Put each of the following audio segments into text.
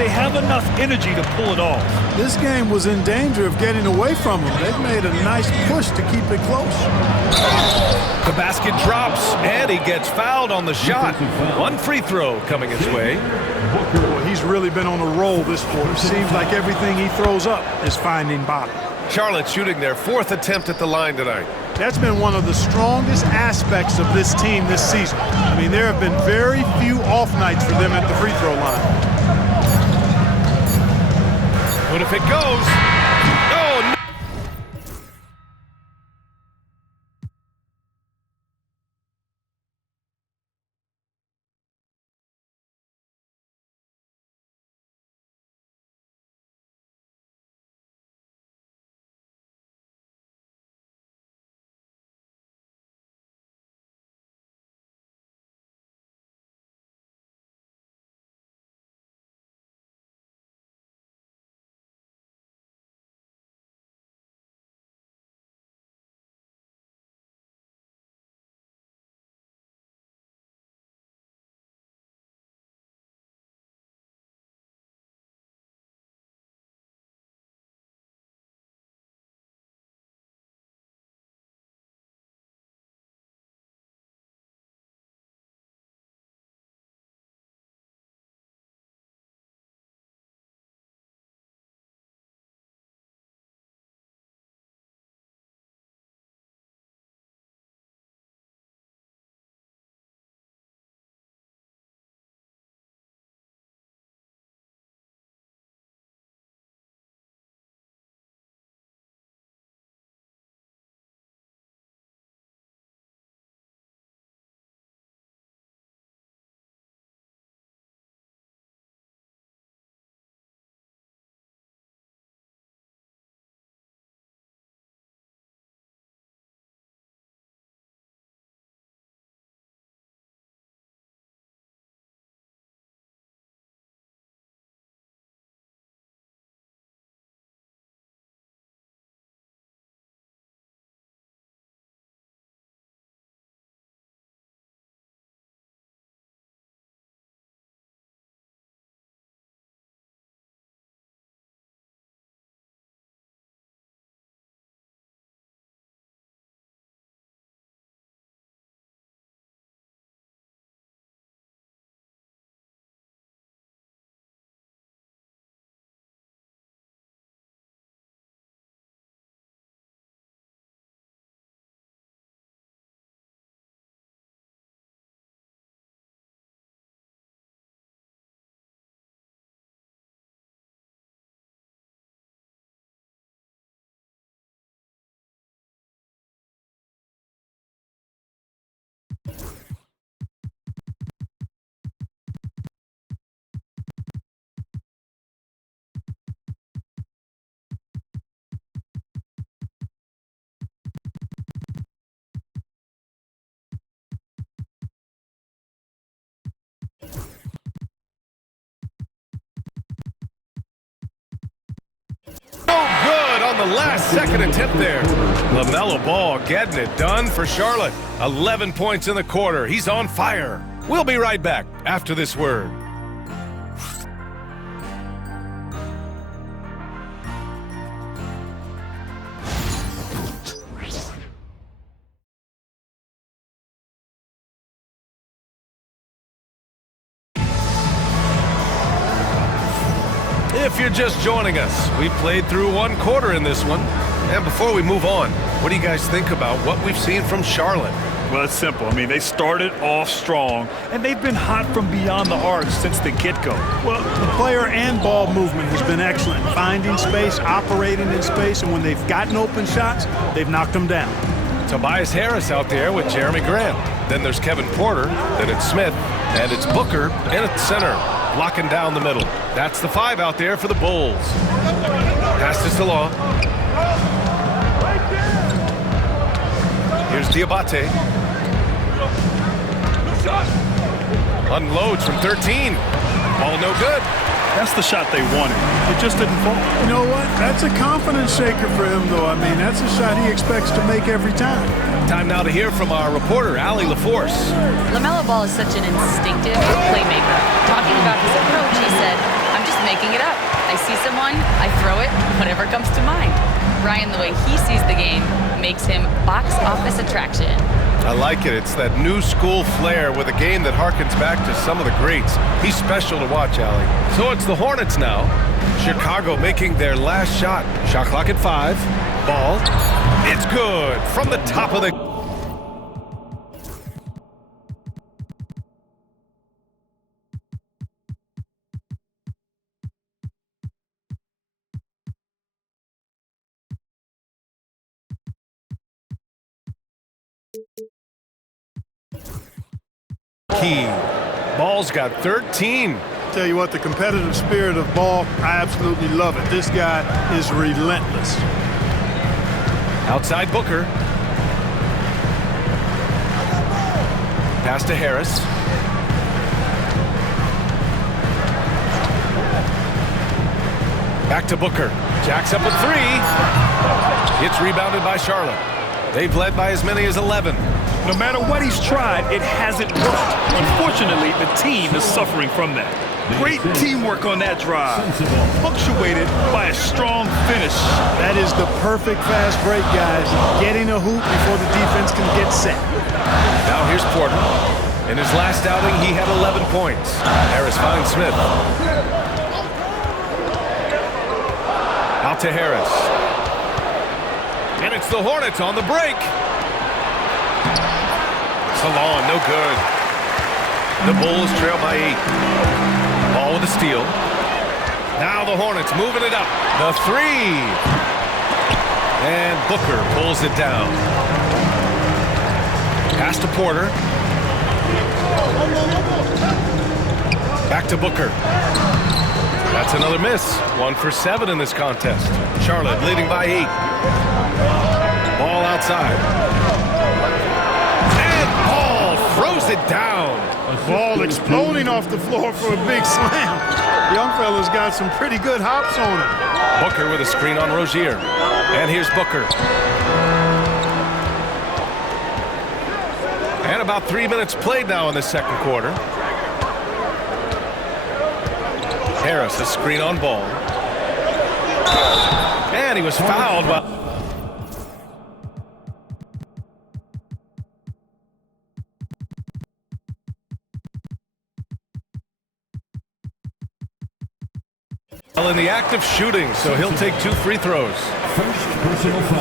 they have enough energy to pull it off. This game was in danger of getting away from them. They've made a nice push to keep it close. The basket drops, and he gets fouled on the shot. One free throw coming his way. Boy, he's really been on a roll this quarter. Seems like everything he throws up is finding bottom. Charlotte shooting their 4th attempt at the line tonight. That's been one of the strongest aspects of this team this season. I mean, there have been very few off nights for them at the free throw line. But if it goes, oh, no. The last second attempt there. LaMelo Ball getting it done for Charlotte. 11 points in the quarter. He's on fire. We'll be right back after this word. If you're just joining us, we played through one quarter in this one. And before we move on, what do you guys think about what we've seen from Charlotte? Well, it's simple. I mean, they started off strong, and they've been hot from beyond the arc since the get-go. Well, the player and ball movement has been excellent. Finding space, operating in space, and when they've gotten open shots, they've knocked them down. Tobias Harris out there with Jeremy Grant. Then there's Kevin Porter, then it's Smith, and it's Booker in at center, blocking down the middle. That's the 5 out there for the Bulls. Pass to Law. Here's Diabate. Unloads from 13. Ball no good. That's the shot they wanted. It just didn't fall. You know what? That's a confidence shaker for him, though. I mean, that's a shot he expects to make every time. Time now to hear from our reporter, Allie LaForce. LaMelo Ball is such an instinctive playmaker. Talking about his approach, he said, I'm just making see someone, I throw it, whatever comes to mind. Ryan, the way he sees the game makes him box office attraction. I like it. It's that new school flair with a game that harkens back to some of the greats. He's special to watch, Allie. So it's the Hornets now. Chicago making their last shot. Shot clock at 5. Ball. It's good from the top of the... Key. Ball's got 13. Tell you what, the competitive spirit of Ball, I absolutely love it. This guy is relentless. Outside Booker. Pass to Harris. Back to Booker. Jacks up a 3. It's rebounded by Charlotte. They've led by as many as 11. No matter what he's tried, it hasn't worked. Unfortunately, the team is suffering from that. Great teamwork on that drive, punctuated by a strong finish. That is the perfect fast break, guys. Getting a hoop before the defense can get set. Now here's Porter. In his last outing, he had 11 points. Harris finds Smith. Out to Harris. And it's the Hornets on the break. Salon, no good. The Bulls trail by 8. Ball with a steal. Now the Hornets moving it up. The 3. And Booker pulls it down. Pass to Porter. Back to Booker. That's another miss. 1 for 7 in this contest. Charlotte leading by 8. Ball outside. Throws it down. Ball exploding off the floor for a big slam. Young fella's got some pretty good hops on him. Booker with a screen on Rozier. And here's Booker. And about 3 minutes played now in the second quarter. Harris, a screen on Ball. And he was fouled while... in the act of shooting, so he'll take 2 free throws.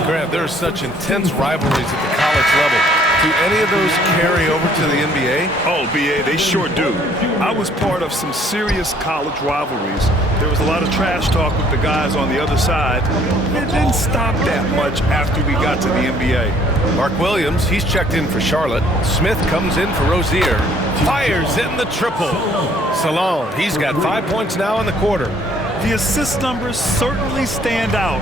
Grant, there are such intense rivalries at the college level. Do any of those carry over to the NBA? Oh, BA, they sure do. I was part of some serious college rivalries. There was a lot of trash talk with the guys on the other side. It didn't stop that much after we got to the NBA. Mark Williams, he's checked in for Charlotte. Smith comes in for Rozier. Fires in the triple. Salon, he's got 5 points now in the quarter. The assist numbers certainly stand out.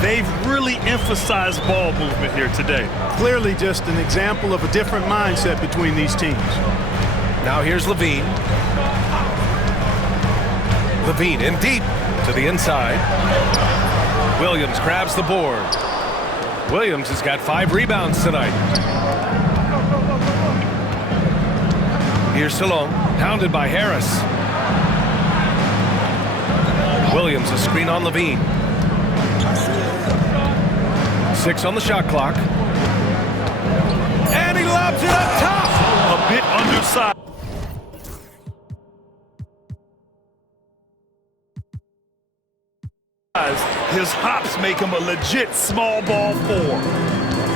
They've really emphasized ball movement here today. Clearly just an example of a different mindset between these teams. Now here's Levine. Levine in deep to the inside. Williams grabs the board. Williams has got 5 rebounds tonight. Here's Salon, pounded by Harris. Williams, a screen on Levine. 6 on the shot clock. And he lobs it up top. A bit undersized. His hops make him a legit small ball 4.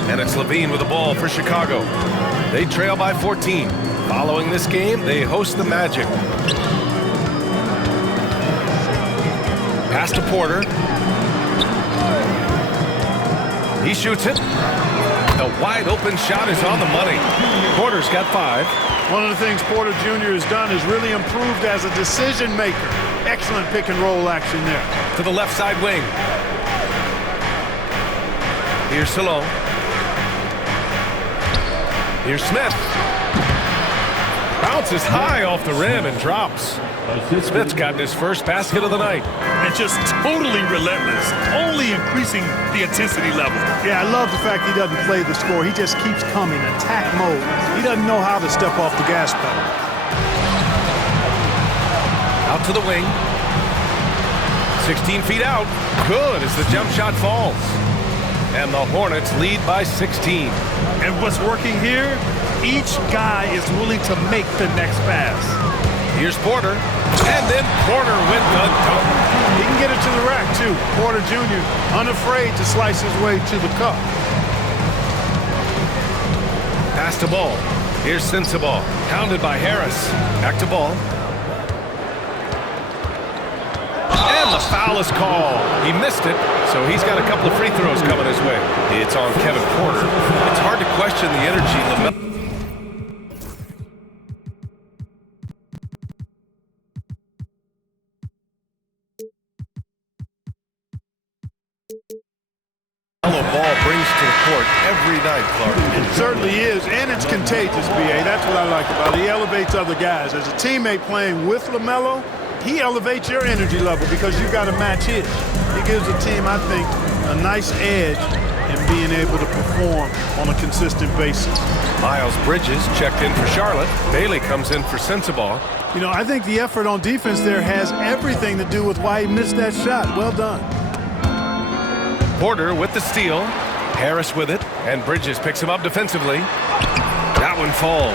And it's Levine with the ball for Chicago. They trail by 14. Following this game, they host the Magic. Pass to Porter. He shoots it. The wide open shot is on the money. Porter's got 5. One of the things Porter Jr. has done is really improved as a decision maker. Excellent pick and roll action there. To the left side wing. Here's Salon. Here's Smith. Bounces high off the rim and drops. Smith's gotten his first basket of the night. And just totally relentless, only increasing the intensity level. Yeah, I love the fact he doesn't play the score. He just keeps coming, attack mode. He doesn't know how to step off the gas pedal. Out to the wing. 16 feet out. Good as the jump shot falls. And the Hornets lead by 16. And what's working here? Each guy is willing to make the next pass. Here's Porter. And then Porter with the dunk. He can get it to the rack, too. Porter Jr. unafraid to slice his way to the cup. Pass to Ball. Here's Sensabaugh. Pounded by Harris. Back to Ball. And the foul is called. He missed it, so he's got a couple of free throws coming his way. It's on Kevin Porter. It's hard to question the energy LaMelo. Ball brings to the court every night, Clark. It certainly is, and it's contagious, B.A. That's what I like about it. He elevates other guys. As a teammate playing with LaMelo, he elevates your energy level because you've got to match his. He gives the team, I think, a nice edge in being able to perform on a consistent basis. Miles Bridges checked in for Charlotte. Bailey comes in for Sensabaugh. You know, I think the effort on defense there has everything to do with why he missed that shot. Well done. Porter with the steal. Harris with it. And Bridges picks him up defensively. That one falls.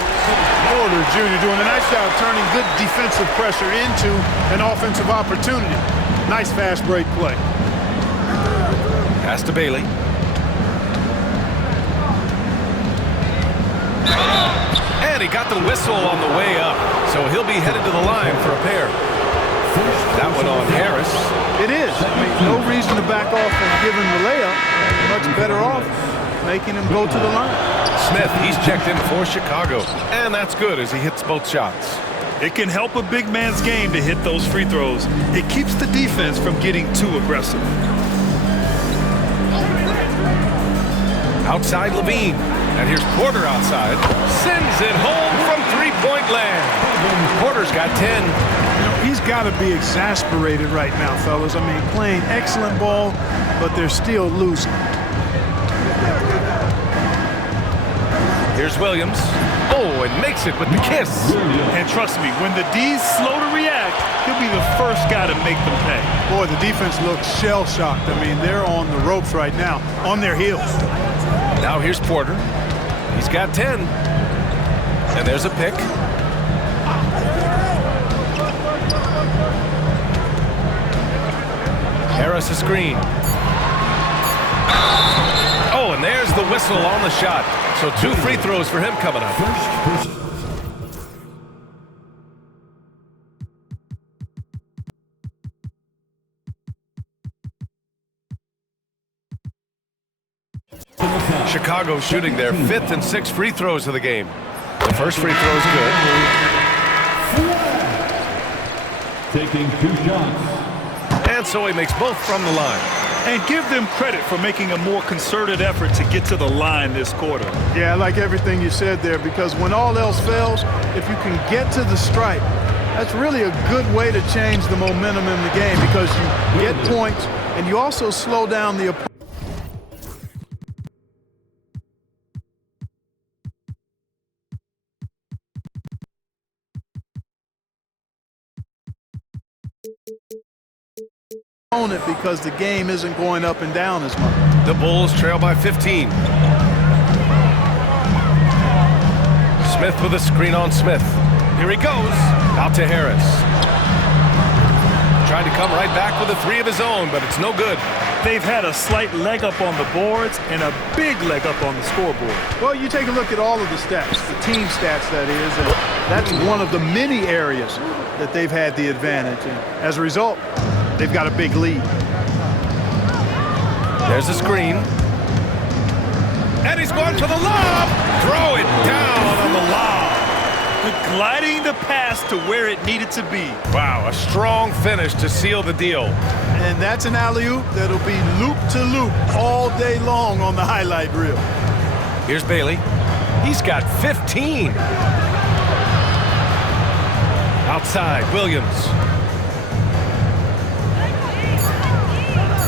Porter Jr. doing a nice job turning good defensive pressure into an offensive opportunity. Nice fast break play. Pass to Bailey. And he got the whistle on the way up. So he'll be headed to the line for a pair. That one on Harris. It is. I mean, no reason to back off from giving the layup. Much better off making him go to the line. Smith, he's checked in for Chicago. And that's good as he hits both shots. It can help a big man's game to hit those free throws. It keeps the defense from getting too aggressive. Outside Levine. And here's Porter outside. Sends it home from three-point land. Porter's got 10. You know, he's got to be exasperated right now, fellas. I mean, playing excellent ball, but they're still losing. Here's Williams. Oh, and makes it with the kiss. And trust me, when the D's slow to react, he'll be the first guy to make them pay. Boy, the defense looks shell-shocked. I mean, they're on the ropes right now, on their heels. Now here's Porter. He's got 10. And there's a pick. Harris a screen. Oh, and there's the whistle on the shot. So 2 free throws for him coming up. Chicago shooting their 5th and 6th free throws of the game. The first free throw is good. Taking 2 shots. And so he makes both from the line. And give them credit for making a more concerted effort to get to the line this quarter. Yeah, I like everything you said there, because when all else fails, if you can get to the stripe, that's really a good way to change the momentum in the game, because you get points and you also slow down the opponent. Because the game isn't going up and down as much. The Bulls trail by 15. Smith with a screen on Smith. Here he goes. Out to Harris. Tried to come right back with a 3 of his own, but it's no good. They've had a slight leg up on the boards and a big leg up on the scoreboard. Well, you take a look at all of the stats, the team stats that is, and that's one of the many areas that they've had the advantage. And as a result, they've got a big lead. There's a screen. And he's going for the lob. Throw it down on the lob. Gliding the pass to where it needed to be. Wow, a strong finish to seal the deal. And that's an alley-oop that'll be loop-to-loop all day long on the highlight reel. Here's Bailey. He's got 15. Outside, Williams.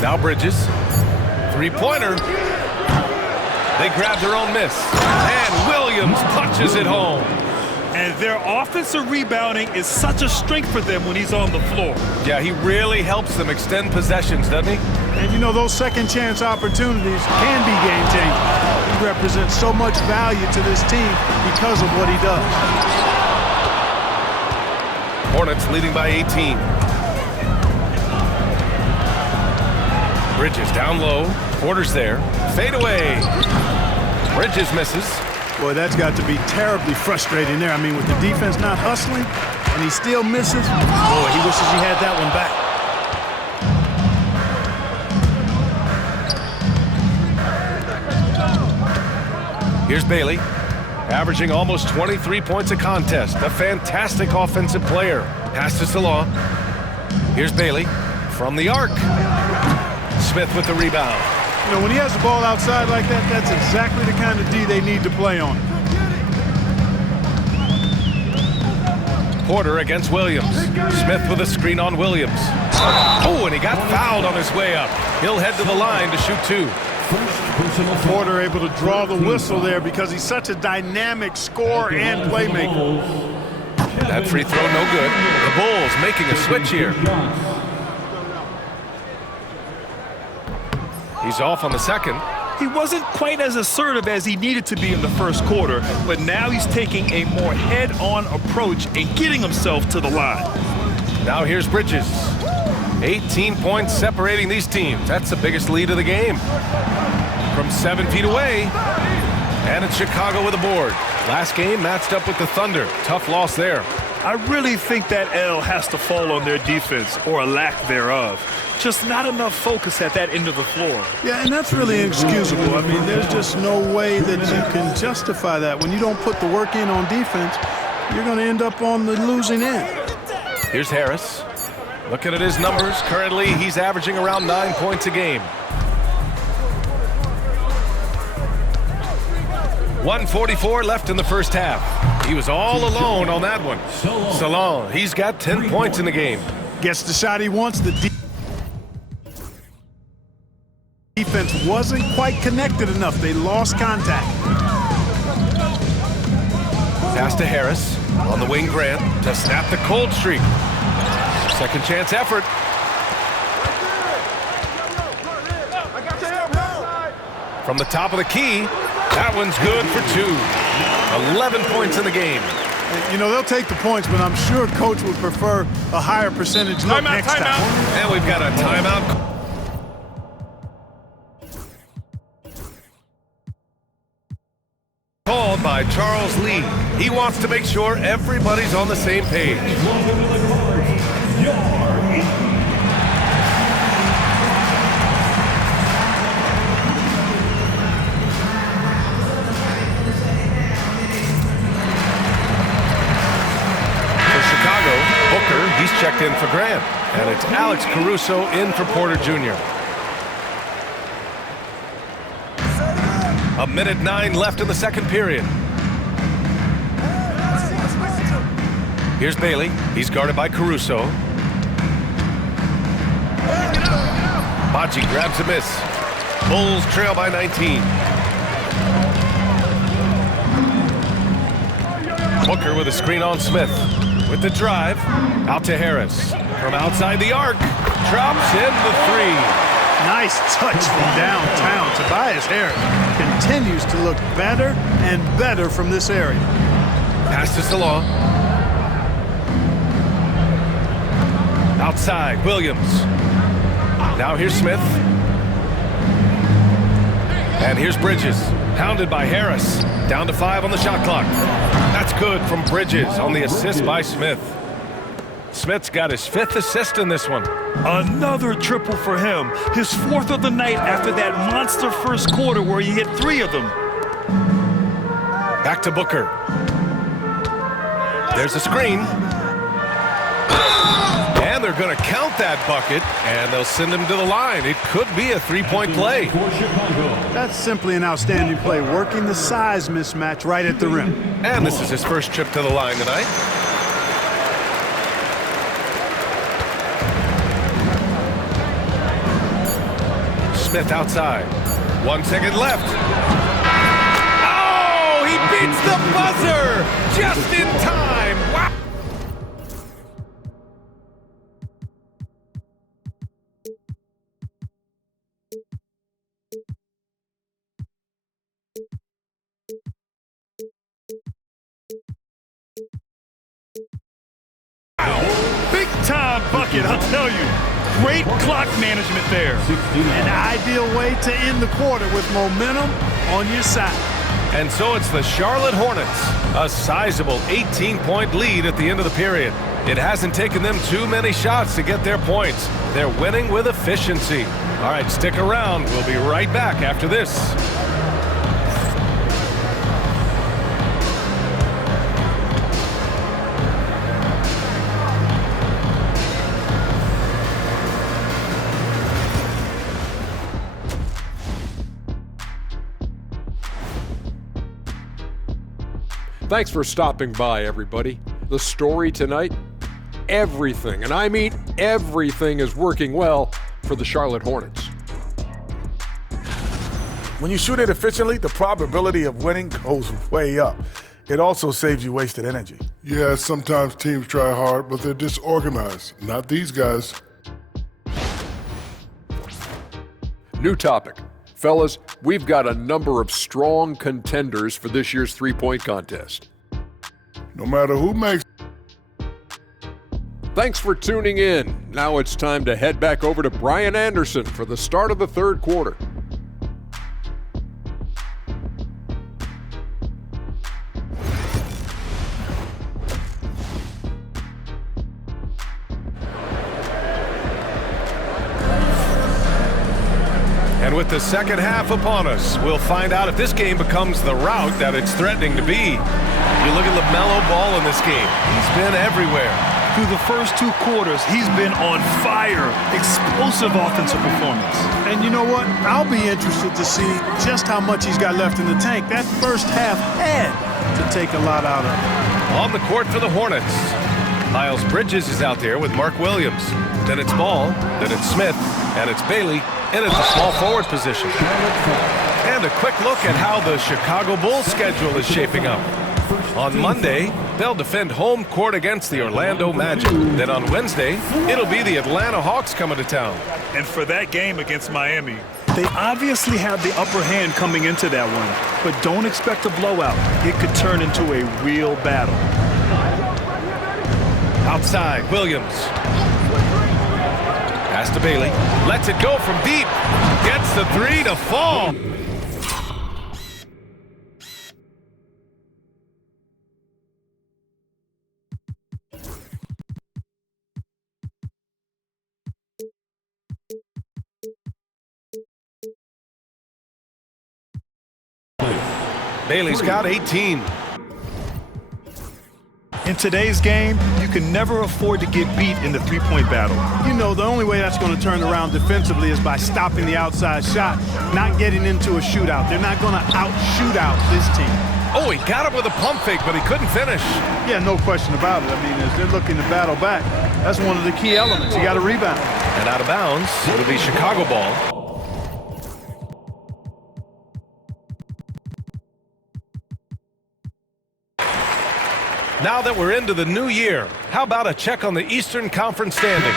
Now Bridges. 3-pointer. They grab their own miss. And Williams punches it home. And their offensive rebounding is such a strength for them when he's on the floor. Yeah, he really helps them extend possessions, doesn't he? And you know, those second chance opportunities can be game changing. He represents so much value to this team because of what he does. Hornets leading by 18. Bridges down low. Porter's there. Fade away. Bridges misses. Boy, that's got to be terribly frustrating there. I mean, with the defense not hustling and he still misses, boy, he wishes he had that one back. Here's Bailey, averaging almost 23 points a contest. A fantastic offensive player. Pass to Salah. Here's Bailey from the arc. Smith with the rebound. You know, when he has the ball outside like that, that's exactly the kind of D they need to play on. Porter against Williams. Smith with a screen on Williams. Oh, and he got fouled on his way up. He'll head to the line to shoot two. Porter able to draw the whistle there because he's such a dynamic scorer and playmaker. That free throw no good. The Bulls making a switch here. He's off on the second. He wasn't quite as assertive as he needed to be in the first quarter, but now he's taking a more head-on approach and getting himself to the line. Now here's Bridges. 18 points separating these teams. That's the biggest lead of the game. From 7 feet away. And it's Chicago with a board. Last game matched up with the Thunder. Tough loss there. I really think that L has to fall on their defense, or a lack thereof. Just not enough focus at that end of the floor. Yeah, and that's really inexcusable. I mean, there's just no way that you can justify that. When you don't put the work in on defense, you're going to end up on the losing end. Here's Harris. Looking at his numbers, currently he's averaging around 9 points a game. 1:44 left in the first half. He was all alone on that one. Salon, he's got 10 points in the game. Gets the shot he wants. The defense wasn't quite connected enough. They lost contact. Pass to Harris. On the wing, Grant to snap the cold streak. Second chance effort. From the top of the key. That one's good for two. 11 points in the game. You know, they'll take the points, but I'm sure Coach would prefer a higher percentage look next time. And we've got a timeout. Called by Charles Lee. He wants to make sure everybody's on the same page. Booker, he's checked in for Grant. And it's Alex Caruso in for Porter Jr. 1:09 left in the second period. Here's Bailey. He's guarded by Caruso. Baji grabs a miss. Bulls trail by 19. Booker with a screen on Smith. With the drive, out to Harris. From outside the arc, drops in the three. Nice touch from downtown. Tobias Harris continues to look better and better from this area. Pass to Salah. Outside, Williams. Now here's Smith. And here's Bridges. Pounded by Harris. Down to 5 on the shot clock. That's good from Bridges on the assist by Smith. Smith's got his 5th assist in this one. Another triple for him. His 4th of the night after that monster first quarter where he hit 3 of them. Back to Booker. There's a screen. And they're going to count that bucket, and they'll send him to the line. It could be a three-point play. That's simply an outstanding play, working the size mismatch right at the rim. And this is his first trip to the line tonight. Smith outside. 1 second left. Oh, he beat It's the buzzer! Just in time! Wow! Big time bucket, I'll tell you. Great clock management there. An ideal way to end the quarter with momentum on your side. And so it's the Charlotte Hornets, a sizable 18-point lead at the end of the period. It hasn't taken them too many shots to get their points. They're winning with efficiency. All right, stick around. We'll be right back after this. Thanks for stopping by, everybody. The story tonight, everything, and I mean everything, is working well for the Charlotte Hornets. When you shoot it efficiently, the probability of winning goes way up. It also saves you wasted energy. Yeah, sometimes teams try hard, but they're disorganized. Not these guys. New topic. Fellas, we've got a number of strong contenders for this year's three-point contest. No matter who makes. Thanks for tuning in. Now it's time to head back over to Brian Anderson for the start of the third quarter. And with the second half upon us, we'll find out if this game becomes the rout that it's threatening to be. You look at LaMelo Ball in this game. He's been everywhere. Through the first two quarters, he's been on fire. Explosive offensive performance. And you know what? I'll be interested to see just how much he's got left in the tank. That first half had to take a lot out of him. On the court for the Hornets, Miles Bridges is out there with Mark Williams. Then it's Ball, then it's Smith, and it's Bailey in at the small forward position. And a quick look at how the Chicago Bulls schedule is shaping up. On Monday, they'll defend home court against the Orlando Magic. Then on Wednesday, it'll be the Atlanta Hawks coming to town. And for that game against Miami, they obviously have the upper hand coming into that one, but don't expect a blowout. It could turn into a real battle. Outside, Williams. Pass to Bailey. Lets it go from deep. Gets the three to fall. Bailey's got 18. In today's game, you can never afford to get beat in the three-point battle. You know, the only way that's going to turn around defensively is by stopping the outside shot, not getting into a shootout. They're not going to out-shoot out this team. Oh, he got him with a pump fake, but he couldn't finish. Yeah, no question about it. I mean, as they're looking to battle back, that's one of the key elements. You got to rebound. And out of bounds, it'll be Chicago ball. Now that we're into the new year, how about a check on the Eastern Conference standings?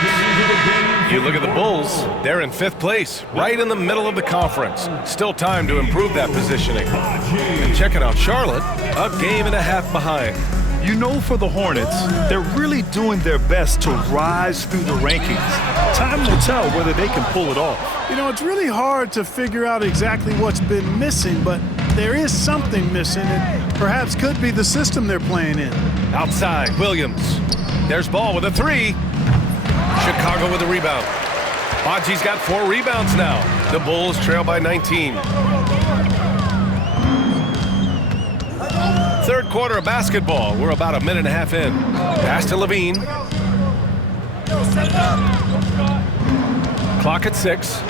You look at the Bulls, they're in 5th place, right in the middle of the conference. Still time to improve that positioning. And checking out Charlotte, a game and a half behind. You know, for the Hornets, they're really doing their best to rise through the rankings. Time will tell whether they can pull it off. You know, it's really hard to figure out exactly what's been missing, but there is something missing. It perhaps could be the system they're playing in. Outside, Williams. There's Ball with a three. Chicago with a rebound. Badji's got 4 rebounds now. The Bulls trail by 19. Third quarter of basketball. We're about a minute and a half in. Pass to Levine. Clock at 6.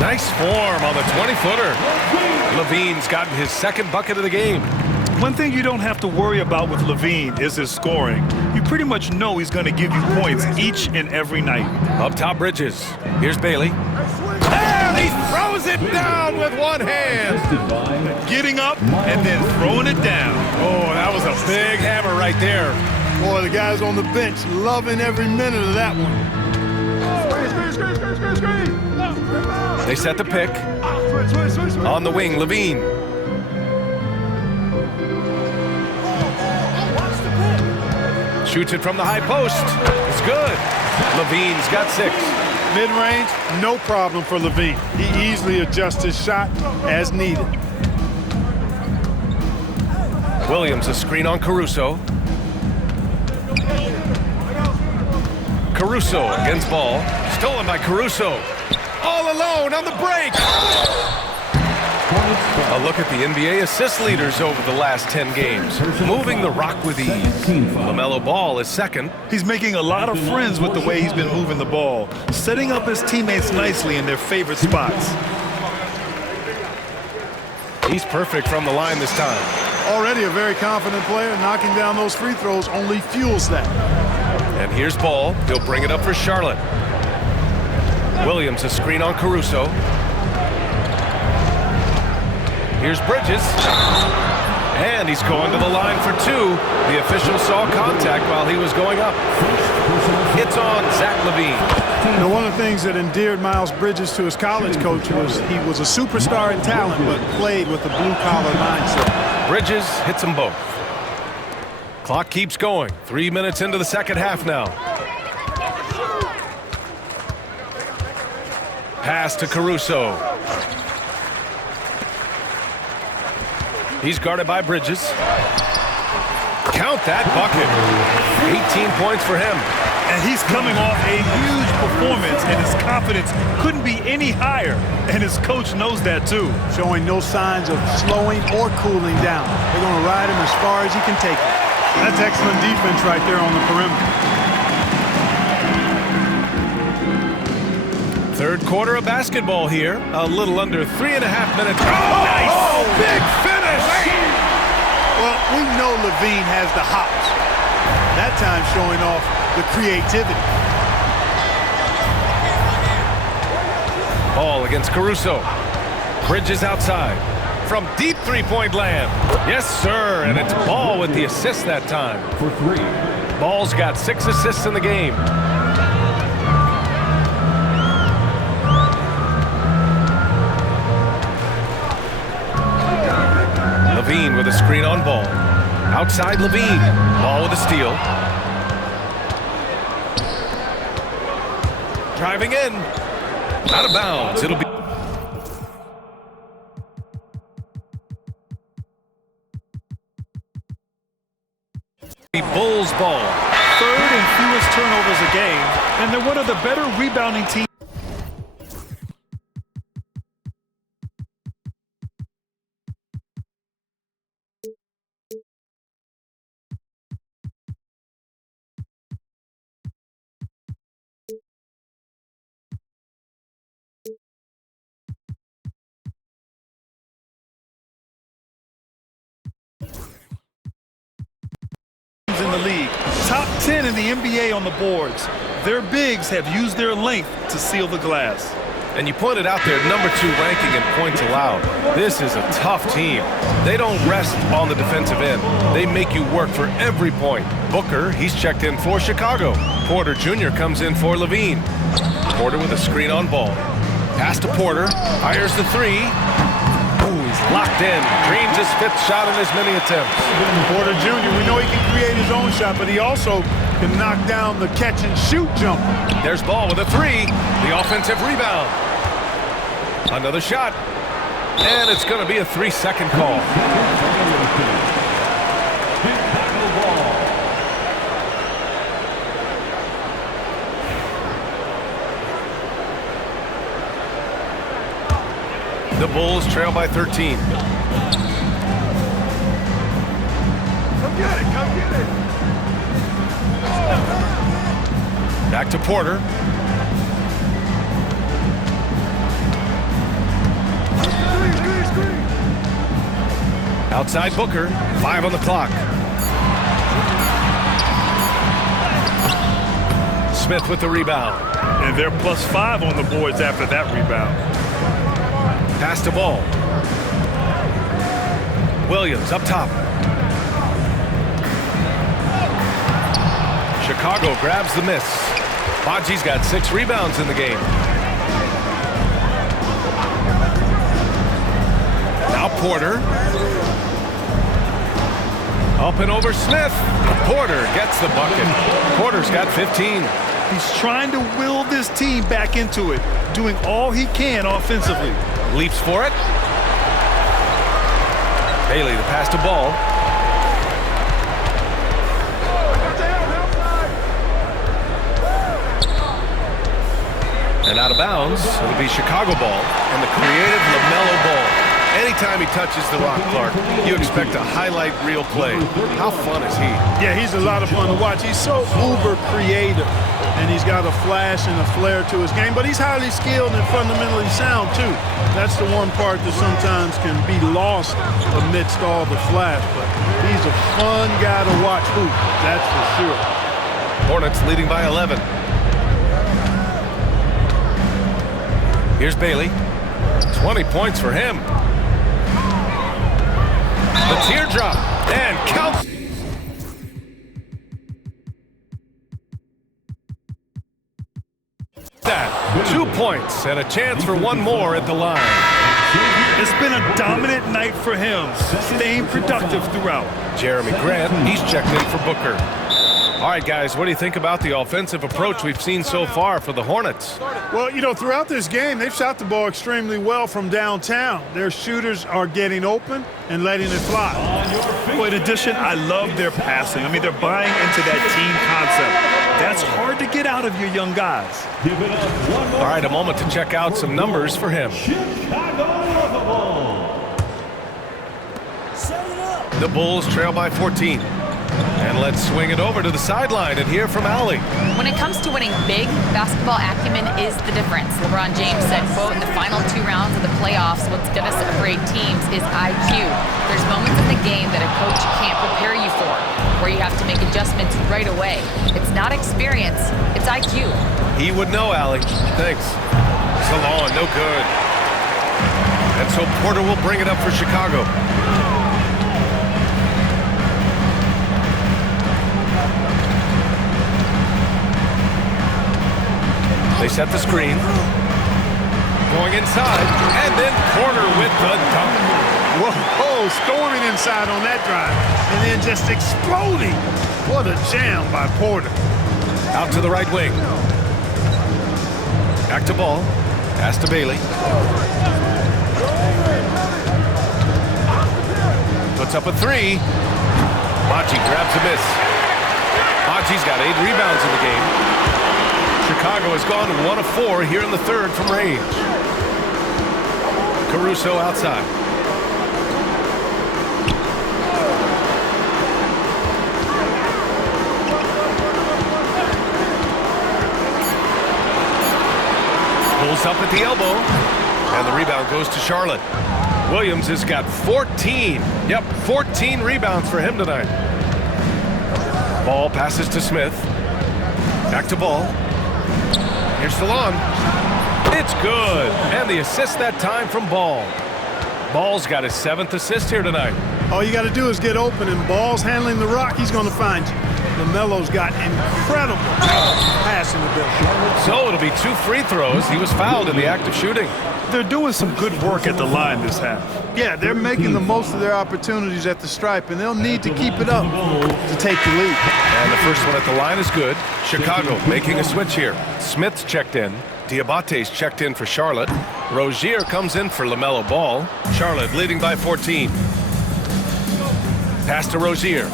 Nice form on the 20-footer. Levine's gotten his second bucket of the game. One thing you don't have to worry about with Levine is his scoring. You pretty much know he's going to give you points each and every night. Up top, Bridges. Here's Bailey. And He throws it down with one hand. Assisted by Getting up and then throwing it down. Oh, that was a big hammer right there. Boy, the guys on the bench loving every minute of that one. They set the pick. On the wing, Levine. Shoots it from the high post. It's good. Levine's got 6. Mid-range, no problem for Levine. He easily adjusts his shot as needed. Williams, a screen on Caruso. Caruso against ball. Stolen by Caruso. All alone on the break. A look at the NBA assist leaders over the last 10 games. Moving the rock with ease. LaMelo Ball is second. He's making a lot of friends with the way he's been moving the ball, setting up his teammates nicely in their favorite spots. He's perfect from the line this time. Already a very confident player. Knocking down those free throws only fuels that. And here's Ball. He'll bring it up for Charlotte. Williams, a screen on Caruso. Here's Bridges. And he's going to the line for 2. The official saw contact while he was going up. It's on Zach LaVine. Now, one of the things that endeared Miles Bridges to his college coach was he was a superstar in talent, but played with a blue-collar mindset. Bridges hits them both. Clock keeps going. 3 minutes into the second half now. Pass to Caruso. He's guarded by Bridges. Count that bucket. 18 points for him. And he's coming off a huge performance, and his confidence couldn't be any higher. And his coach knows that, too. Showing no signs of slowing or cooling down. They're going to ride him as far as he can take it. That's excellent defense right there on the perimeter. Third quarter of basketball here. A little under 3.5 minutes. Oh, nice! Oh, big finish! Well, we know Levine has the hops. That time showing off the creativity. Ball against Caruso. Bridges outside. From deep three-point land. Yes, sir, and it's Ball with the assist that time. for 3. Ball's got 6 assists in the game. Levine with a screen on Ball. Outside Levine. Ball with a steal. Driving in. Out of bounds. It'll be Bulls ball. Third and fewest turnovers a game, and they're one of the better rebounding teams. In the league, top 10 in the NBA on the boards. Their bigs have used their length to seal the glass. And you pointed out their number 2 ranking in points allowed. This is a tough team. They don't rest on the defensive end. They make you work for every point. Booker, he's checked in for Chicago. Porter Jr. comes in for Levine. Porter with a screen on Ball. Pass to Porter. Fires the 3. Ooh, he's locked in. Dreams his 5th shot in as many attempts. Porter Jr., we know he can create his own shot, but he also can knock down the catch-and-shoot jumper. There's Ball with a 3. The offensive rebound. Another shot. And it's going to be a 3-second call. The Bulls trail by 13. Come get it, come get it. Back to Porter. Outside Booker. 5 on the clock. Smith with the rebound. And they're +5 on the boards after that rebound. Pass to Ball. Williams up top. Chicago grabs the miss. Badji's got 6 rebounds in the game. Now Porter. Up and over Smith. Porter gets the bucket. Porter's got 15. He's trying to will this team back into it, doing all he can offensively. Leaps for it. Bailey, the pass to Ball. And out of bounds, it'll be Chicago ball and the creative LaMelo Ball. Anytime he touches the rock, Clark, you expect a highlight reel play. How fun is he? Yeah, he's a lot of fun to watch. He's so uber creative, and he's got a flash and a flair to his game, but he's highly skilled and fundamentally sound, too. That's the one part that sometimes can be lost amidst all the flash, but he's a fun guy to watch hoop, that's for sure. Hornets leading by 11. Here's Bailey. 20 points for him. The teardrop and count. That 2 points and a chance for one more at the line. It's been a dominant night for him, staying productive throughout. Jeremy Grant, he's checked in for Booker. All right, guys, what do you think about the offensive approach we've seen so far for the Hornets? Well, you know, throughout this game, they've shot the ball extremely well from downtown. Their shooters are getting open and letting it fly. Well, in addition, I love their passing. I mean, they're buying into that team concept. That's hard to get out of your young guys. All right, a moment to check out some numbers for him. The Bulls trail by 14. And let's swing it over to the sideline and hear from Allie. When it comes to winning big, basketball acumen is the difference. LeBron James said, quote, in the final 2 rounds of the playoffs, what's going to separate teams is IQ. There's moments in the game that a coach can't prepare you for, where you have to make adjustments right away. It's not experience, it's IQ. He would know, Allie. Thanks. Salon, no good. And so Porter will bring it up for Chicago. They set the screen. Going inside, and then Porter with the dunk. Whoa, storming inside on that drive, and then just exploding. What a jam by Porter. Out to the right wing. Back to Ball. Pass to Bailey. Puts up a 3. Badji grabs a miss. Badji's got 8 rebounds in the game. Chicago has gone 1 of 4 here in the third from range. Caruso outside. Pulls up at the elbow, and the rebound goes to Charlotte. Williams has got 14. Yep, 14 rebounds for him tonight. Ball passes to Smith. Back to Ball. Here's Salon. It's good. And the assist that time from Ball. Ball's got his 7th assist here tonight. All you got to do is get open, and Ball's handling the rock. He's going to find you. LaMelo's got incredible passing ability. So it'll be 2 free throws. He was fouled in the act of shooting. They're doing some good work at the line this half. Yeah, they're making the most of their opportunities at the stripe, and they'll need to keep it up to take the lead. And the first one at the line is good. Chicago making a switch here. Smith's checked in. Diabate's checked in for Charlotte. Rozier comes in for LaMelo Ball. Charlotte leading by 14. Pass to Rozier.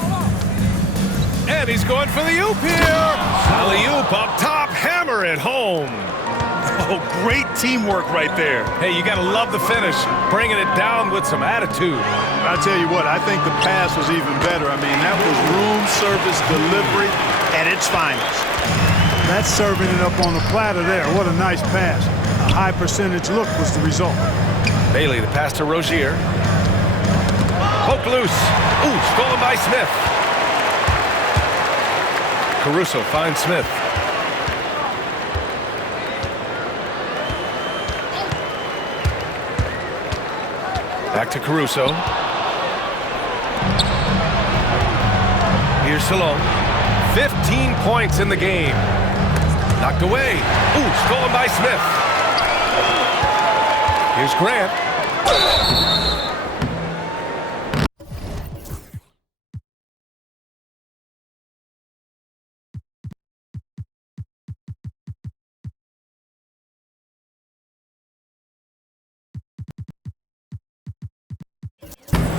And he's going for the oop here. Alley-oop up top, hammer it home. Oh, great teamwork right there. Hey, you got to love the finish, bringing it down with some attitude. I'll tell you what, I think the pass was even better. I mean, that was room service delivery at its finest. That's serving it up on the platter there. What a nice pass. A high percentage look was the result. Bailey, the pass to Rozier. Poke loose. Ooh, stolen by Smith. Caruso finds Smith. Back to Caruso. Here's Salone. 15 points in the game. Knocked away. Ooh, stolen by Smith. Here's Grant.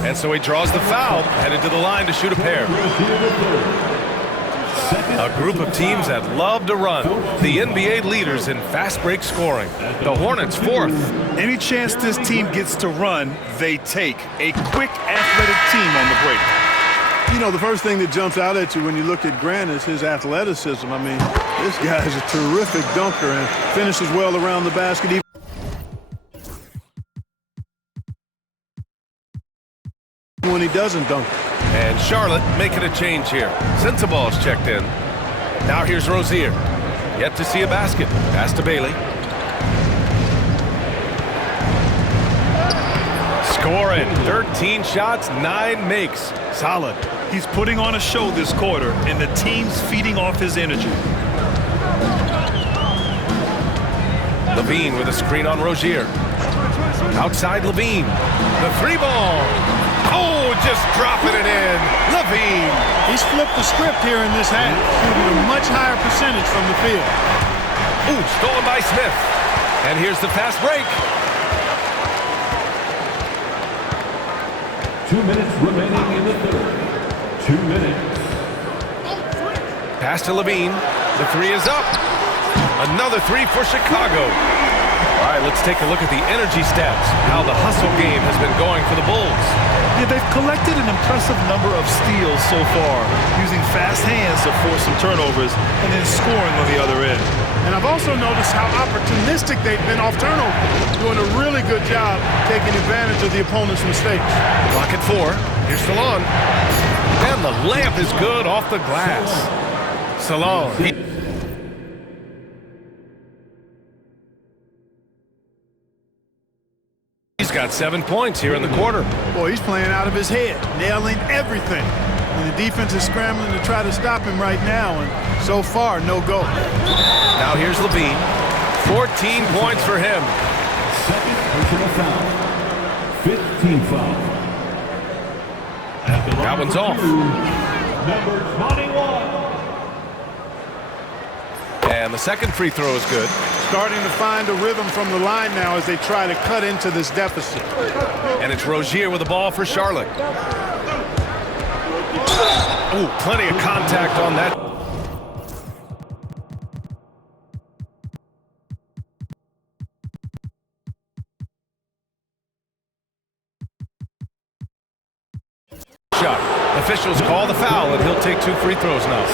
And so he draws the foul, headed to the line to shoot a pair. A group of teams that love to run. The NBA leaders in fast break scoring. The Hornets fourth. Any chance this team gets to run, they take. A quick, athletic team on the break. You know, the first thing that jumps out at you when you look at Grant is his athleticism. I mean, this guy is a terrific dunker and finishes well around the basket. When he doesn't dunk. And Charlotte making a change here. Sensaball's checked in. Now here's Rozier. Yet to see a basket. Pass to Bailey. Scoring. 13 shots, 9 makes. Solid. He's putting on a show this quarter, and the team's feeding off his energy. Levine with a screen on Rozier. Outside Levine. The 3-ball. Oh, just dropping it in. Levine. He's flipped the script here in this half, shooting a much higher percentage from the field. Ooh, stolen by Smith. And here's the fast break. 2 minutes remaining in the third. 2 minutes. Pass to Levine. The 3 is up. Another 3 for Chicago. All right, let's take a look at the energy stats. How the hustle game has been going for the Bulls. Yeah, they've collected an impressive number of steals so far, using fast hands to force some turnovers and then scoring on the other end. And I've also noticed how opportunistic they've been off turnover, doing a really good job taking advantage of the opponent's mistakes. Clock at 4. Here's Salone. And the layup is good off the glass. Salone. He's got 7 points here in the quarter. Boy, he's playing out of his head, nailing everything. And the defense is scrambling to try to stop him right now, and so far, no go. Now here's Levine. 14 points for him. Second personal foul. 15 foul. That one's off. Number 21. And the second free throw is good. Starting to find a rhythm from the line now as they try to cut into this deficit. And it's Rozier with the ball for Charlotte. Ooh, plenty of contact on that. Shot. Officials call the foul, and he'll take 2 free throws now.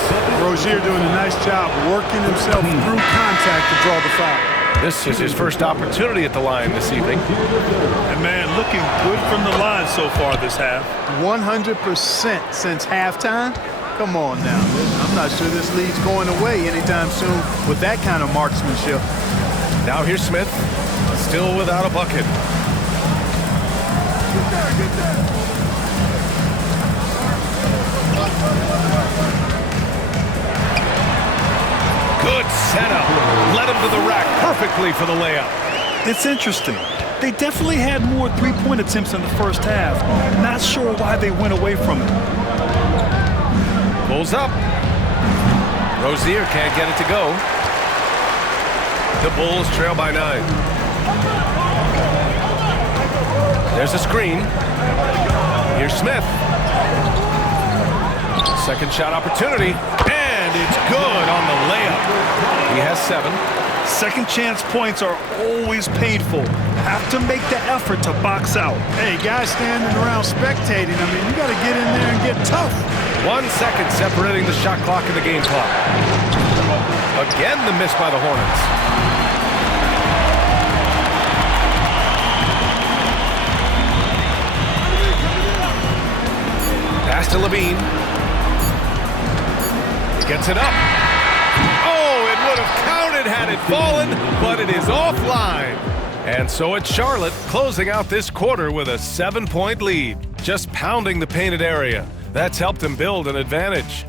Rozier doing a nice job working himself through contact to draw the foul. This is his first opportunity at the line this evening. And man, looking good from the line so far this half. 100% since halftime. Come on now. I'm not sure this lead's going away anytime soon with that kind of marksmanship. Now here's Smith, still without a bucket. Good setup. Led him to the rack perfectly for the layup. It's interesting. They definitely had more three-point attempts in the first half. Not sure why they went away from it. Pulls up. Rozier can't get it to go. The Bulls trail by 9. There's a screen. Here's Smith. Second shot opportunity. And it's good on the layup. He has 7. Second chance points are always painful. Have to make the effort to box out. Hey, guys standing around spectating, I mean, you got to get in there and get tough. 1 second separating the shot clock and the game clock. Again, the miss by the Hornets. Pass to Levine. Gets it up. Oh, it would have counted had it fallen, but it is offline. And so it's Charlotte closing out this quarter with a 7-point lead, just pounding the painted area. That's helped them build an advantage.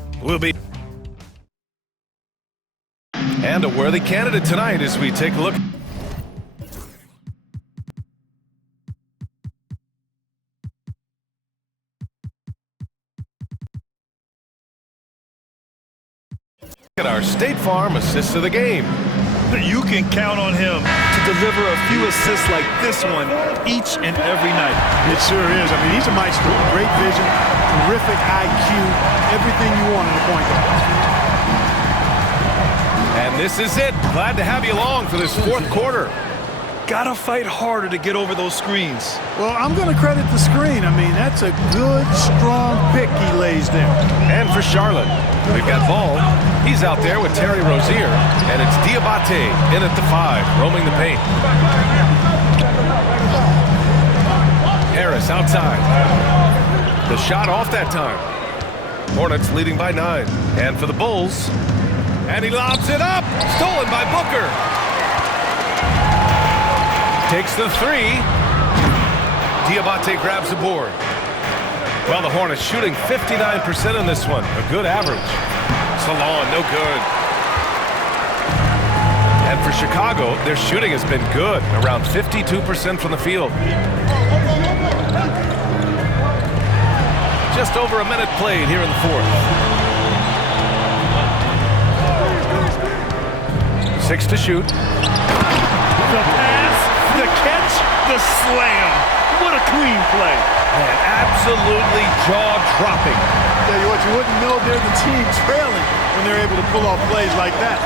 And a worthy candidate tonight as we take a look. At our State Farm assist of the game. You can count on him to deliver a few assists like this one each and every night. It sure is. I mean, he's a maestro. Great vision, terrific IQ, everything you want in a point guard. And this is it. Glad to have you along for this fourth quarter. Gotta fight harder to get over those screens. Well, I'm going to credit the screen. I mean, that's a good, strong pick he lays there. And for Charlotte, we've got Ball. He's out there with Terry Rozier, and it's Diabate in at the 5, roaming the paint. Harris outside. The shot off that time. Hornets leading by 9. And for the Bulls, and he lobs it up. Stolen by Booker. Takes the 3. Diabate grabs the board. Well, the Hornets shooting 59% in this one. A good average. Salon, no good. And for Chicago, their shooting has been good. Around 52% from the field. Just over a minute played here in the fourth. 6 to shoot. The pass, the catch, the slam. What a clean play. Man, absolutely jaw-dropping. Tell you what, you wouldn't know they're the team trailing when they're able to pull off plays like that.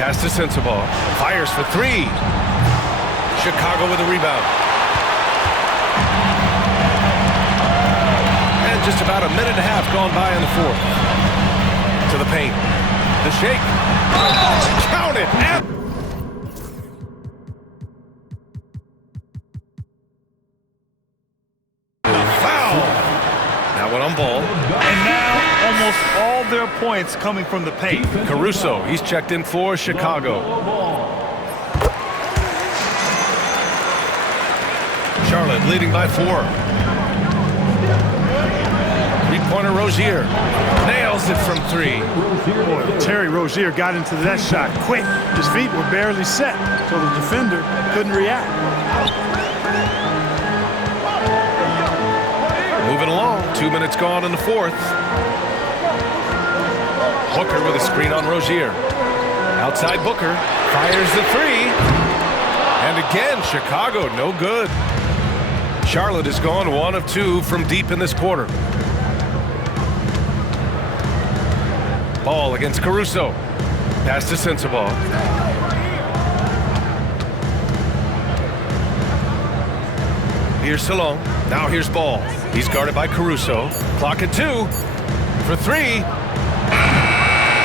Pass to Sensabaugh. Fires for 3. Chicago with a rebound. And just about a minute and a half gone by in the fourth. To the paint. The shake. Count it. Foul. Now one on Ball. And now almost all their points coming from the paint. Caruso, he's checked in for Chicago. Charlotte leading by 4. Three-pointer Rozier. Nails it from 3. Boy, Terry Rozier got into that shot quick. His feet were barely set, so the defender couldn't react. Moving along, 2 minutes gone in the fourth. Booker with a screen on Rozier. Outside Booker, fires the 3. And again, Chicago, no good. Charlotte has gone 1 of 2 from deep in this quarter. Ball against Caruso. Pass to Sensabaugh. Here's Salon. Now here's Ball. He's guarded by Caruso. Clock at 2. For 3.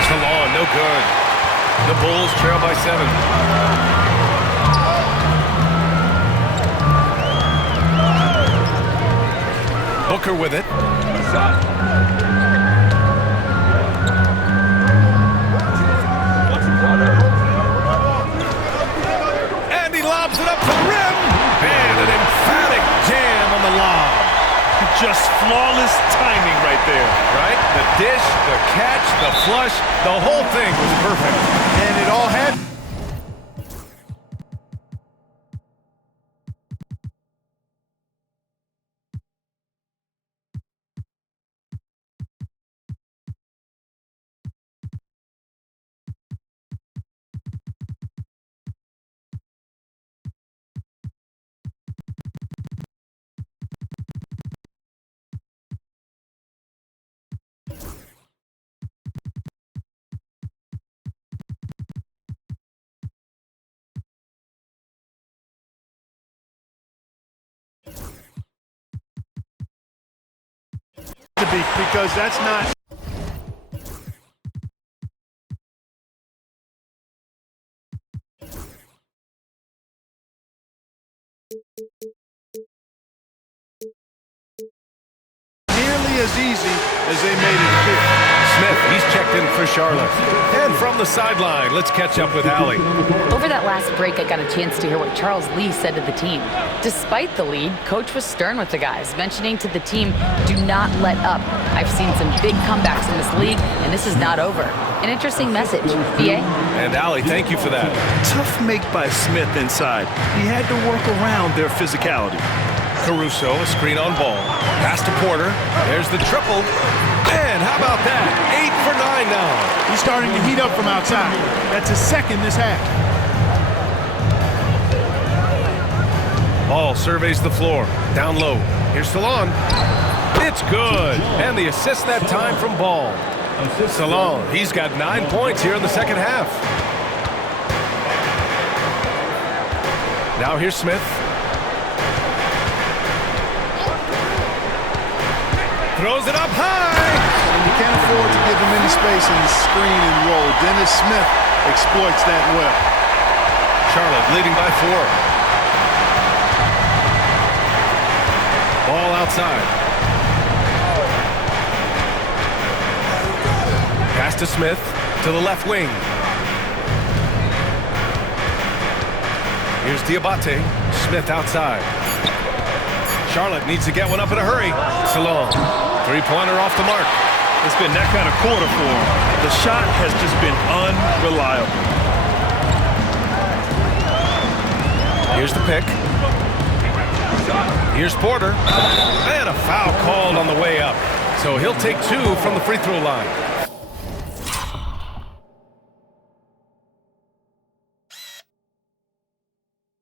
Salon, no good. The Bulls trail by 7. Booker with it. And he lobs it up to the rim. And an emphatic jam on the lob. Just flawless timing right there. Right? The dish, the catch, the flush, the whole thing was perfect. And it all had... because that's not... nearly as easy as they made it appear. Smith, he's checked checked in for Charlotte. And from the sideline, let's catch up with Allie. Over that last break, I got a chance to hear what Charles Lee said to the team. Despite the lead, Coach was stern with the guys, mentioning to the team, do not let up. I've seen some big comebacks in this league, and this is not over. An interesting message. B.A.? And Allie, thank you for that. Tough make by Smith inside. He had to work around their physicality. Caruso, a screen on Ball. Pass to Porter. There's the triple. And how about that? 8 for 9 now. He's starting to heat up from outside. That's his second this half. Ball surveys the floor. Down low. Here's Salon. It's good. And the assist that time from Ball. Salon, he's got 9 points here in the second half. Now here's Smith. Throws it up high. And you can't afford to give him any space in the screen and roll. Dennis Smith exploits that well. Charlotte leading by 4. Ball outside. Pass to Smith to the left wing. Here's Diabate. Smith outside. Charlotte needs to get one up in a hurry. Salon. Three-pointer off the mark. It's been that kind of quarter for him. The shot has just been unreliable. Here's the pick. Here's Porter. And a foul called on the way up. So he'll take 2 from the free throw line.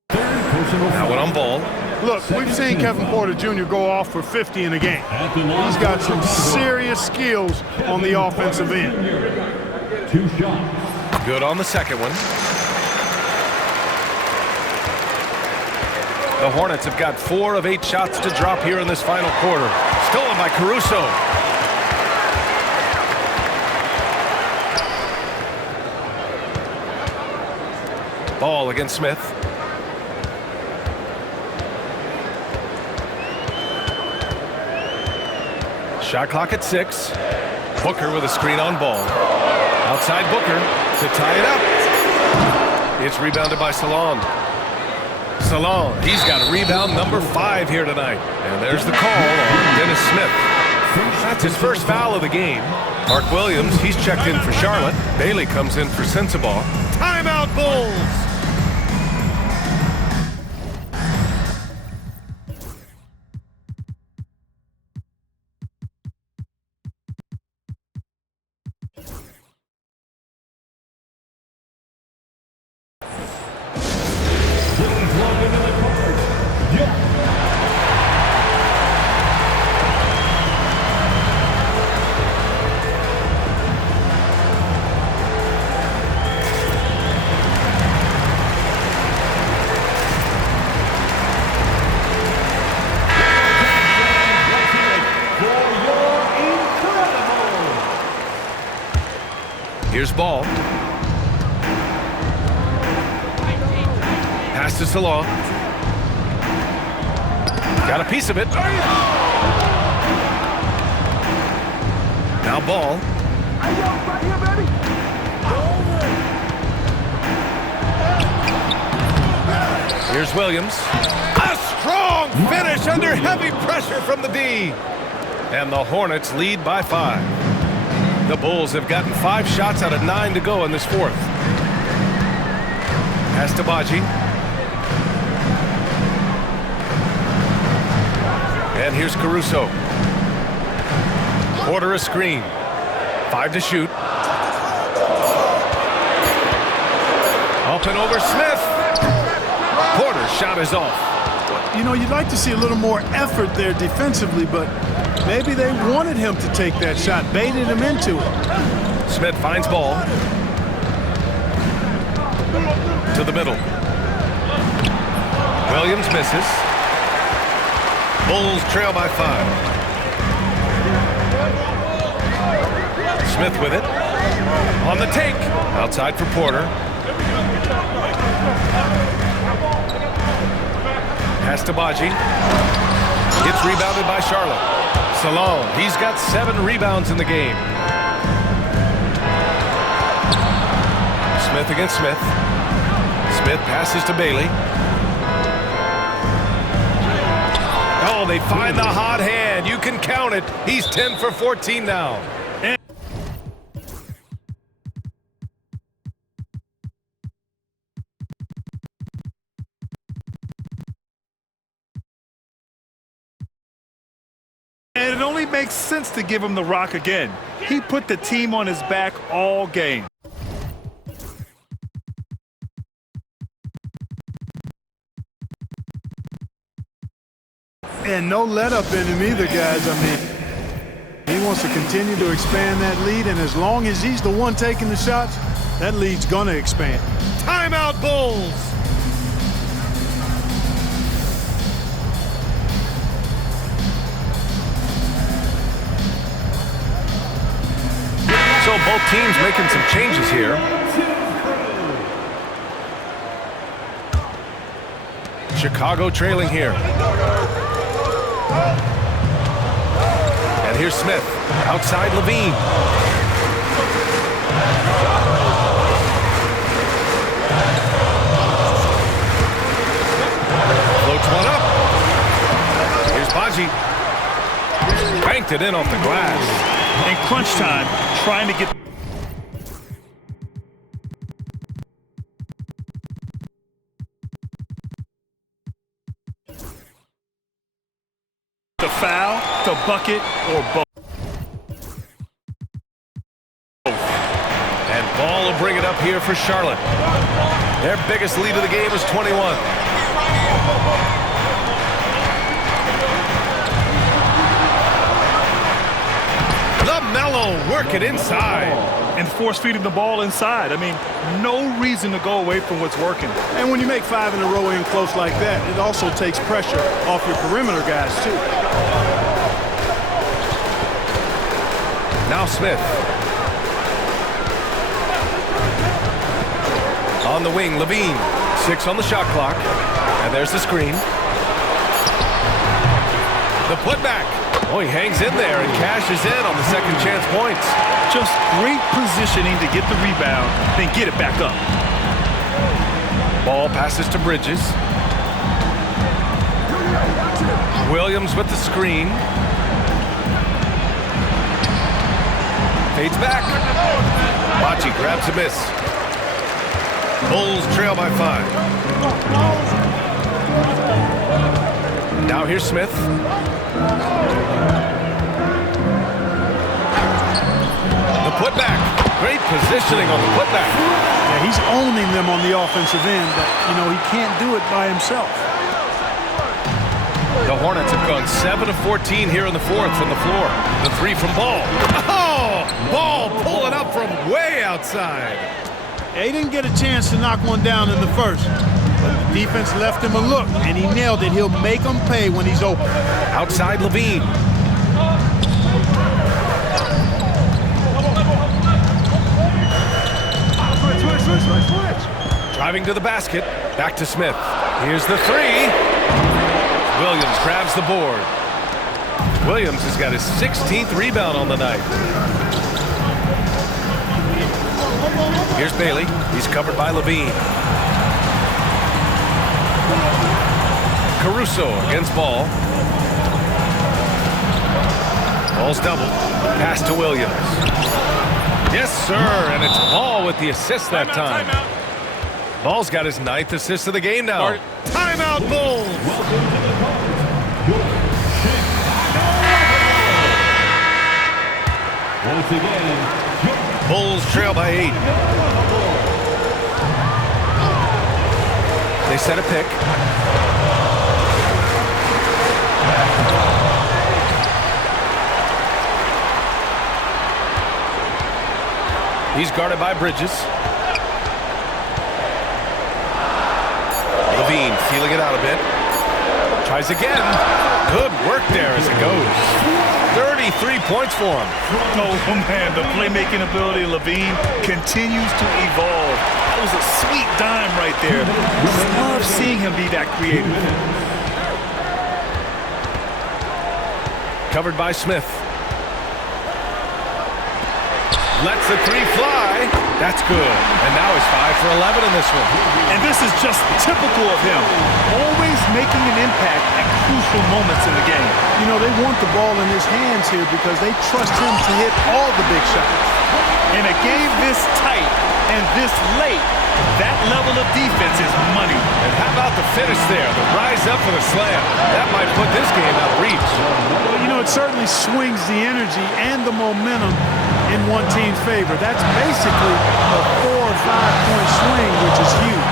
Now one on Ball. Look, we've seen Kevin Porter Jr. go off for 50 in a game. He's got some serious skills on the offensive end. 2 shots. Good on the second one. The Hornets have got 4 of 8 shots to drop here in this final quarter. Stolen by Caruso. Ball against Smith. Shot clock at 6. Booker with a screen on Ball. Outside Booker to tie it up. It's rebounded by Salon. Salon, he's got rebound number 5 here tonight. And there's the call on Dennis Smith. That's his first foul of the game. Mark Williams, he's checked in for Charlotte. Bailey comes in for Sensabaugh. Timeout Bulls! Here's Ball. Pass to Salon. Got a piece of it. Now Ball. Here's Williams. A strong finish under heavy pressure from the D. And the Hornets lead by 5. The Bulls have gotten 5 shots out of 9 to go in this fourth. Pass to Baji. And here's Caruso. Porter a screen. 5 to shoot. Up and over Smith. Porter's shot is off. You know, you'd like to see a little more effort there defensively, but maybe they wanted him to take that shot, baited him into it. Smith finds Ball. To the middle. Williams misses. Bulls trail by 5. Smith with it. On the take. Outside for Porter. Pass to Baji. Gets rebounded by Charlotte. Salon, he's got 7 rebounds in the game. Smith against Smith. Smith passes to Bailey. Oh, they find the hot hand. You can count it. He's 10 for 14 now. And it only makes sense to give him the rock again. He put the team on his back all game. And no let up in him either, guys. I mean, he wants to continue to expand that lead, and as long as he's the one taking the shots, that lead's gonna expand. Timeout, Bulls. So both teams making some changes here. Chicago trailing here. And here's Smith. Outside Levine. Floats one up. Here's Baji. Banked it in off the glass. In crunch time, trying to get the foul, the bucket, or both. And Ball will bring it up here for Charlotte. Their biggest lead of the game is 21. LaMelo work it inside. And force feeding the ball inside. I mean, no reason to go away from what's working. And when you make 5 in a row in close like that, it also takes pressure off your perimeter guys, too. Now Smith. On the wing, Levine. 6 on the shot clock. And there's the screen. The putback. Oh, he hangs in there and cashes in on the second chance points. Just great positioning to get the rebound, then get it back up. Ball passes to Bridges. Williams with the screen. Fades back. Bachi grabs a miss. Bulls trail by 5. Now here's Smith. The putback. Great positioning on the putback. Yeah, he's owning them on the offensive end, but, you know, he can't do it by himself. The Hornets have gone 7 of 14 here in the fourth from the floor. The 3 from Ball. Oh! Ball pulling up from way outside. Yeah, he didn't get a chance to knock one down in the first. But the defense left him a look, and he nailed it. He'll make them pay when he's open. Outside Levine. Driving to the basket. Back to Smith. Here's the 3. Williams grabs the board. Williams has got his 16th rebound on the night. Here's Bailey. He's covered by Levine. Caruso against Ball. Ball's doubled. Pass to Williams. Yes, sir, and it's Ball with the assist that time. Ball's got his 9th assist of the game now. Timeout, Bulls! Once again, Bulls trail by 8. They set a pick. He's guarded by Bridges. Levine feeling it out a bit. Tries again. Good work there as it goes. 33 points for him. Oh, man, the playmaking ability of Levine continues to evolve. That was a sweet dime right there. Just love seeing him be that creative. Covered by Smith. Lets the three fly. That's good. And now he's 5 for 11 in this one. And this is just typical of him. Always making an impact at crucial moments in the game. You know, they want the ball in his hands here because they trust him to hit all the big shots. In a game this tight and this late, that level of defense is money. And how about the finish there? The rise up for the slam. That might put this game out of reach. Well, you know, it certainly swings the energy and the momentum in one team's favor. That's basically a 4 or 5 point swing, which is huge.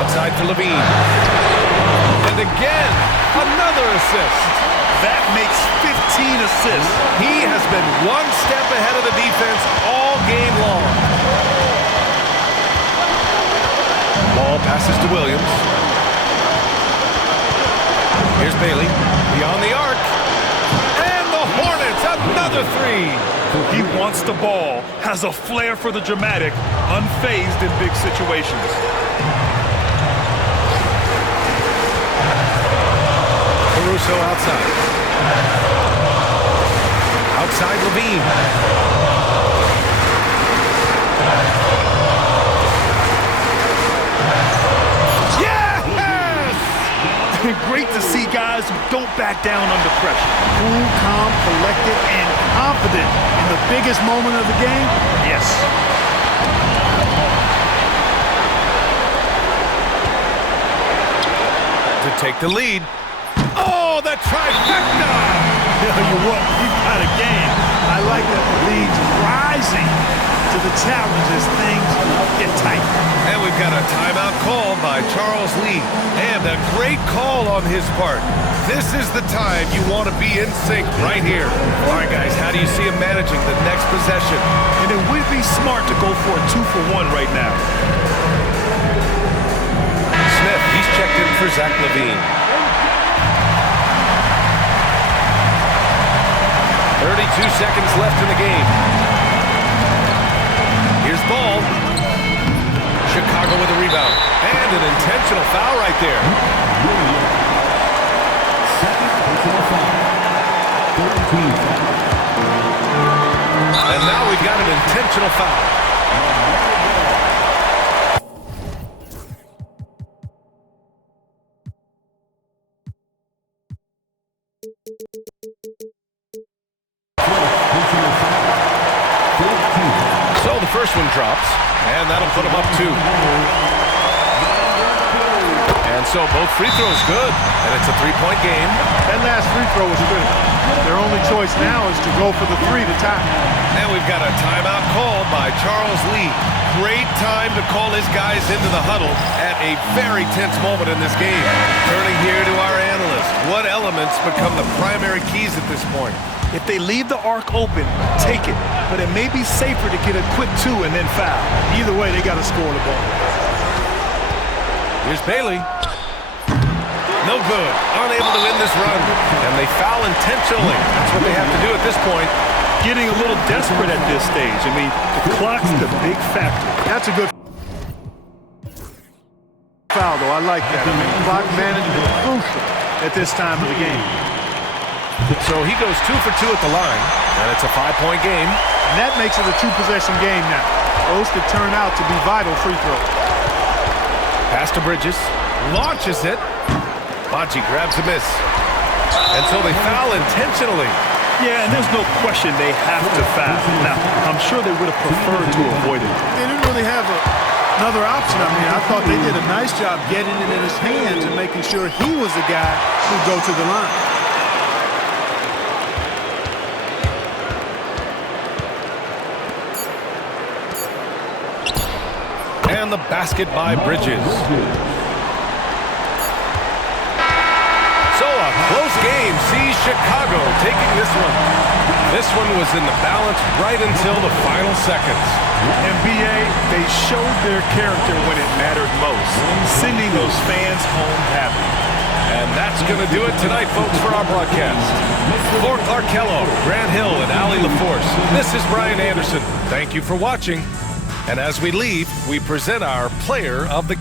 Outside for Levine. And again, another assist. That makes 15 assists. He has been one step ahead of the defense all game long. Ball passes to Williams. Here's Bailey. Beyond the arc. And the Hornets, another three. He wants the ball, has a flair for the dramatic, unfazed in big situations. Caruso outside. Outside Levine. Great to see guys who don't back down under pressure. Cool, calm, collected, and confident in the biggest moment of the game. Yes. To take the lead. Oh, the trifecta! Tell you what, you've got a game. I like that the lead's rising to the challenge as things get tight. And we've got a timeout call by Charles Lee. And a great call on his part. This is the time you want to be in sync right here. All right, guys, how do you see him managing the next possession? And it would be smart to go for a 2-for-1 right now. Smith, he's checked in for Zach Levine. 32 seconds left in the game. Here's Ball. Chicago with a rebound. And an intentional foul right there. And now we've got an intentional foul. So the first one drops, and that'll put them up 2. And so both free throws good, and it's a 3-point game. That last free throw was critical. Their only choice now is to go for the 3 to tie. And we've got a timeout called by Charles Lee. Great time to call his guys into the huddle at a very tense moment in this game. Turning here to our analyst. What elements become the primary keys at this point? If they leave the arc open, take it. But it may be safer to get a quick 2 and then foul. Either way, they got to score the ball. Here's Bailey. No good. Unable to win this run. And they foul intentionally. That's what they have to do at this point. Getting a little desperate at this stage. I mean, the clock's the big factor. That's a good foul, though. I like that. I mean, clock management is crucial at this time of the game. So he goes 2 for 2 at the line, and it's a 5-point game. And that makes it a 2-possession game now. Those could turn out to be vital free throws. Pass to Bridges. Launches it. Bonchi grabs the miss. And so they foul intentionally. Yeah, and there's no question they have to foul. Now, I'm sure they would have preferred to avoid it. They didn't really have another option. I mean, I thought they did a nice job getting it in his hands and making sure he was the guy who'd go to the line. And the basket by Bridges. So a close game sees Chicago taking this one. This one was in the balance right until the final seconds. NBA, they showed their character when it mattered most, sending those fans home happy. And that's going to do it tonight, folks, for our broadcast. For Clark Kellogg, Grant Hill, and Allie LaForce, this is Brian Anderson. Thank you for watching. And as we leave, we present our player of the